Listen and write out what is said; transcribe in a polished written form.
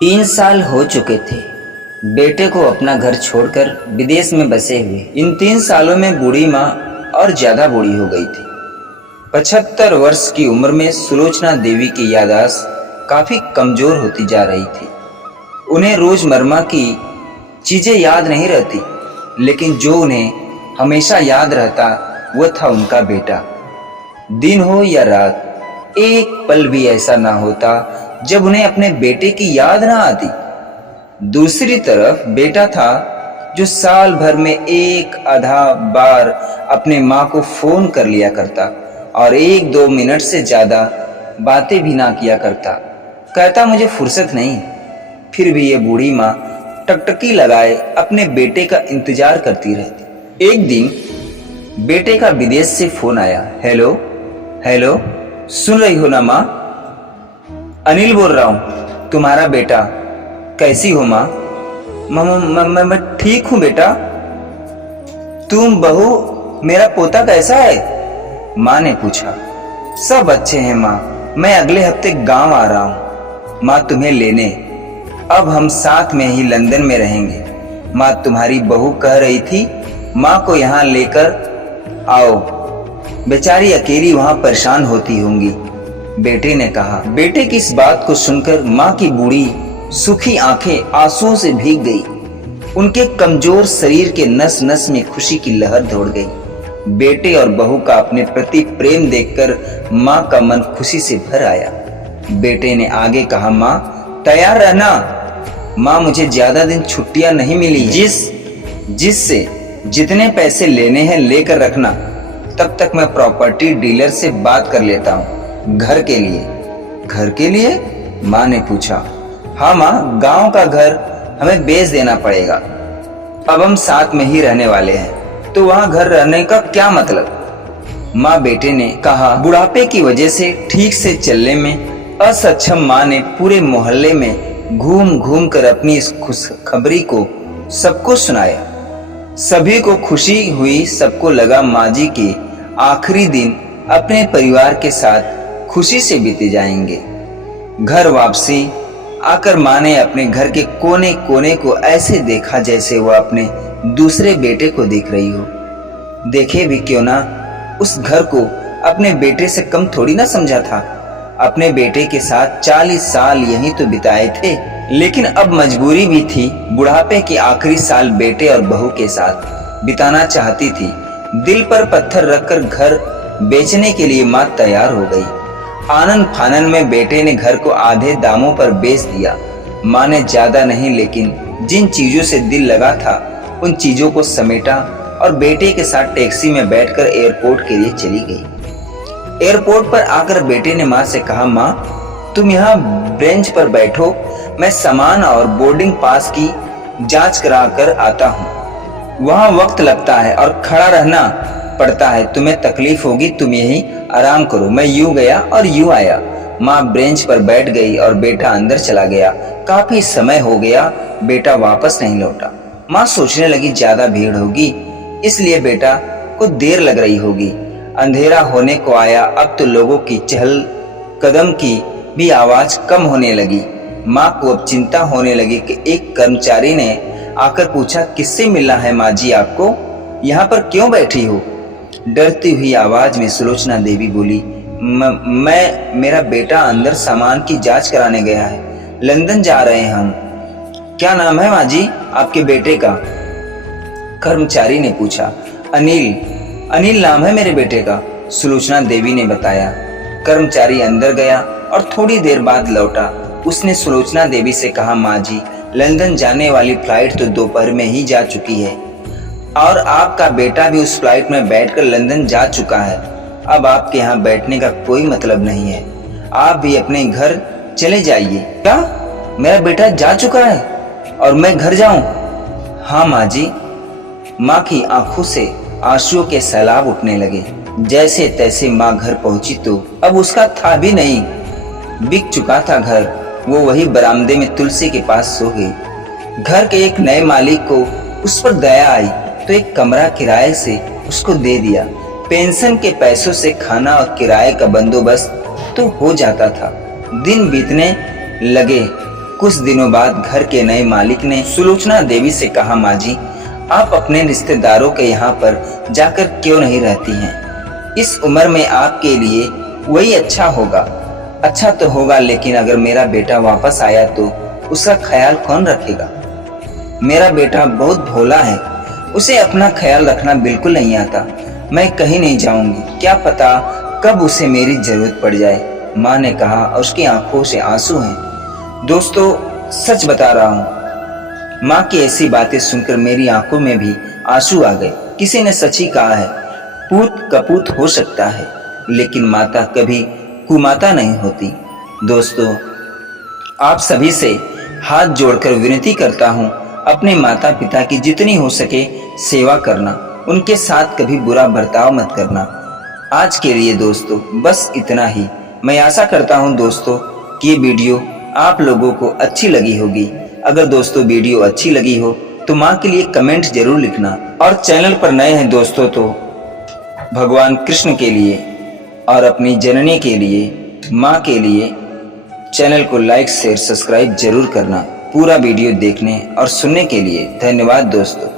3 साल हो चुके थे बेटे को अपना घर छोड़कर विदेश में बसे हुए। इन 3 सालों में बूढ़ी माँ और ज्यादा बूढ़ी हो गई थी। 75 वर्ष की उम्र में सुलोचना देवी की याददाश्त काफी कमजोर होती जा रही थी। उन्हें रोजमर्रा की चीजें याद नहीं रहती, लेकिन जो उन्हें हमेशा याद रहता वो था उनका बेटा। दिन हो या रात, एक पल भी ऐसा ना होता जब उन्हें अपने बेटे की याद ना आती। दूसरी तरफ बेटा था जो साल भर में एक आधा बार अपने माँ को फोन कर लिया करता और 1-2 मिनट से ज्यादा बातें भी ना किया करता। कहता मुझे फुर्सत नहीं। फिर भी ये बूढ़ी माँ टकटकी लगाए अपने बेटे का इंतजार करती रहती। एक दिन बेटे का विदेश से फोन आया। हेलो हेलो, सुन रही हो ना माँ? अनिल बोल रहा हूँ, तुम्हारा बेटा। कैसी हो माँ? मैं ठीक हूँ बेटा। तुम बहू, मेरा पोता कैसा है? माँ ने पूछा। सब अच्छे हैं माँ, मैं अगले हफ्ते गांव आ रहा हूँ माँ तुम्हें लेने। अब हम साथ में ही लंदन में रहेंगे। माँ तुम्हारी बहू कह रही थी माँ को यहाँ लेकर आओ, बेचारी अकेली वहां परेशान होती होंगी, बेटे ने कहा। बेटे की इस बात को सुनकर माँ की बूढ़ी सूखी आंखें आंसुओं से भीग गई। उनके कमजोर शरीर के नस नस में खुशी की लहर दौड़ गई। बेटे और बहू का अपने प्रति प्रेम देखकर माँ का मन खुशी से भर आया। बेटे ने आगे कहा, माँ तैयार रहना। माँ मुझे ज्यादा दिन छुट्टियां नहीं मिली, जिससे जितने पैसे लेने हैं लेकर रखना। तब तक मैं प्रॉपर्टी डीलर से बात कर लेता हूँ। घर के लिए? घर के लिए? माँ ने पूछा। हाँ माँ, गांव का घर हमें बेच देना पड़ेगा। अब हम साथ में ही रहने वाले हैं, तो वहाँ घर रहने का क्या मतलब? माँ बेटे ने कहा। बुढ़ापे की वजह से ठीक से चलने में असक्षम माँ ने पूरे मोहल्ले में घूम घूम कर अपनी इस खुशखबरी को सबको सुनाया। सभी को खुशी हुई। सबको लगा माँ जी के आखिरी दिन अपने परिवार के साथ खुशी से बीते जाएंगे। घर वापसी आकर माँ ने अपने घर के कोने कोने को ऐसे देखा जैसे वह अपने दूसरे बेटे को देख रही हो। देखे भी क्यों ना, उस घर को अपने बेटे से कम थोड़ी ना समझा था। अपने बेटे के साथ 40 साल यहीं तो बिताए थे, लेकिन अब मजबूरी भी थी। बुढ़ापे के आखिरी साल बेटे और बहू के साथ बिताना चाहती थी। दिल पर पत्थर रखकर घर बेचने के लिए माँ तैयार हो गई। आनंद फानन में बेटे ने घर को आधे दामों पर बेच दिया। माँ ने ज्यादा नहीं, लेकिन जिन चीजों से दिल लगा था उन चीजों को समेटा और बेटे के साथ टैक्सी में बैठकर एयरपोर्ट के लिए चली गई। एयरपोर्ट पर आकर बेटे ने माँ से कहा, माँ तुम यहाँ बेंच पर बैठो, मैं सामान और बोर्डिंग पास की जांच करा कर आता हूँ। वहाँ वक्त लगता है और खड़ा रहना पड़ता है, तुम्हें तकलीफ होगी, तुम यहीं आराम करो। मैं यूं गया और यूं आया। माँ बेंच पर बैठ गई और बेटा अंदर चला गया। काफी समय हो गया, बेटा वापस नहीं लौटा। माँ सोचने लगी ज्यादा भीड़ होगी, इसलिए बेटा को देर लग रही होगी। अंधेरा होने को आया। अब तो लोगों की चहल कदम की भी आवाज कम होने लगी। माँ को अब चिंता होने लगी कि एक कर्मचारी ने आकर पूछा, किससे मिलना है माँ जी आपको? यहाँ पर क्यों बैठी हो? डरती हुई आवाज में सुलोचना देवी बोली, मेरा बेटा अंदर सामान की जांच कराने गया है, लंदन जा रहे हैं हम। क्या नाम है माँ जी आपके बेटे का? कर्मचारी ने पूछा। अनिल नाम है मेरे बेटे का, सुलोचना देवी ने बताया। कर्मचारी अंदर गया और थोड़ी देर बाद लौटा। उसने सुलोचना देवी से कहा, माँ जी लंदन जाने वाली फ्लाइट तो दोपहर में ही जा चुकी है और आपका बेटा भी उस फ्लाइट में बैठकर लंदन जा चुका है। अब आपके यहाँ बैठने का कोई मतलब नहीं है, आप भी अपने घर चले जाइए। क्या मेरा बेटा जा चुका है और मैं घर जाऊं? हाँ माँ जी। माँ की आंखों से आंसुओं के सैलाब उठने लगे। जैसे तैसे माँ घर पहुंची तो अब उसका था भी नहीं, बिक चुका था घर। वो वही बरामदे में तुलसी के पास सो गई। घर के एक नए मालिक को उस पर दया आई तो एक कमरा किराए से उसको दे दिया। पेंशन के पैसों से खाना और किराए का बंदोबस्त तो हो जाता था। दिन बीतने लगे कुछ दिनों बाद घर के नए मालिक ने सुलोचना देवी से कहा, माँ जी, आप अपने रिश्तेदारों के यहाँ पर जाकर क्यों नहीं रहती हैं? इस उम्र में आपके लिए वही अच्छा होगा। अच्छा तो होगा, लेकिन अगर मेरा बेटा वापस आया तो उसका ख्याल कौन रखेगा? मेरा बेटा बहुत भोला है, उसे अपना ख्याल रखना बिल्कुल नहीं आता। मैं कहीं नहीं जाऊंगी, क्या पता कब उसे मेरी जरूरत पड़ जाए, माँ ने कहा और उसकी आंखों से आंसू हैं। दोस्तों, सच बता रहा हूँ, माँ की ऐसी बातें सुनकर मेरी आंखों में भी आंसू आ गए। किसी ने सच ही कहा है, पूत कपूत हो सकता है, लेकिन माता कभी कुमाता नहीं होती। दोस्तों, आप सभी से हाथ जोड़कर विनती करता हूँ, अपने माता पिता की जितनी हो सके सेवा करना, उनके साथ कभी बुरा बर्ताव मत करना। आज के लिए दोस्तों बस इतना ही। मैं आशा करता हूँ दोस्तों कि ये वीडियो आप लोगों को अच्छी लगी होगी। अगर दोस्तों वीडियो अच्छी लगी हो तो माँ के लिए कमेंट जरूर लिखना, और चैनल पर नए हैं दोस्तों तो भगवान कृष्ण के लिए और अपनी जननी के लिए, माँ के लिए चैनल को लाइक शेयर सब्सक्राइब जरूर करना। पूरा वीडियो देखने और सुनने के लिए धन्यवाद दोस्तों।